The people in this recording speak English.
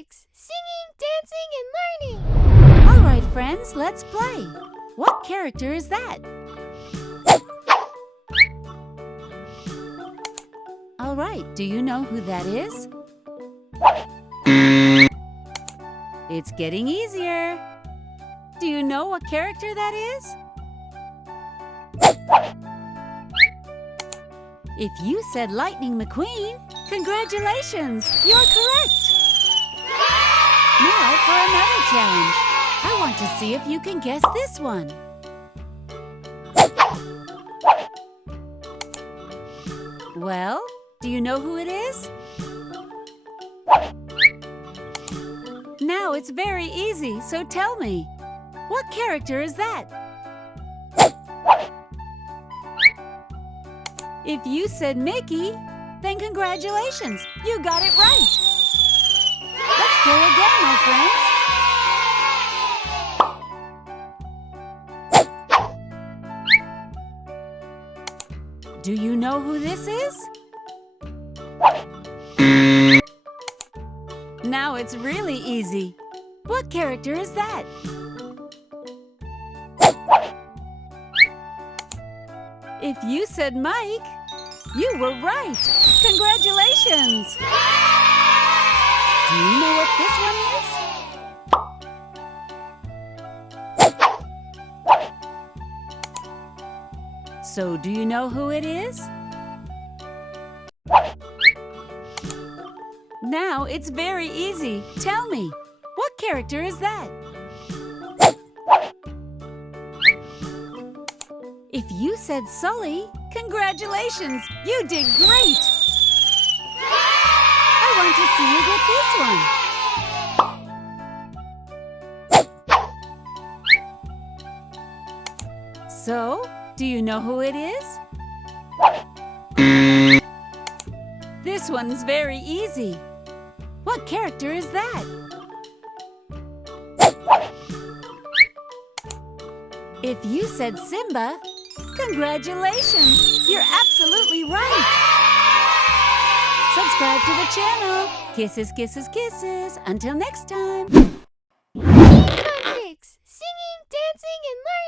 Infantix! Singing, dancing, and learning! All right, friends, let's play. What character is that? All right, do you know who that is? It's getting easier. Do you know what character that is? If you said Lightning McQueen, congratulations, you're correct. Now for another challenge. I want to see if you can guess this one. Well, do you know who it is? Now it's very easy, so tell me, what character is that? If you said Mickey, then congratulations, you got it right. Let's play again, my friends. Do you know who this is? Now it's really easy. What character is that? If you said Mike, you were right. Congratulations! Do you know what this one is? So, do you know who it is? Now it's very easy. Tell me, what character is that? If you said Sully, congratulations, you did great! I want to see you get this one. So, do you know who it is? This one's very easy. What character is that? If you said Simba, congratulations! You're absolutely right! Subscribe to the channel. Kisses, kisses, kisses. Until next time. Infantix! Singing, dancing, and learning!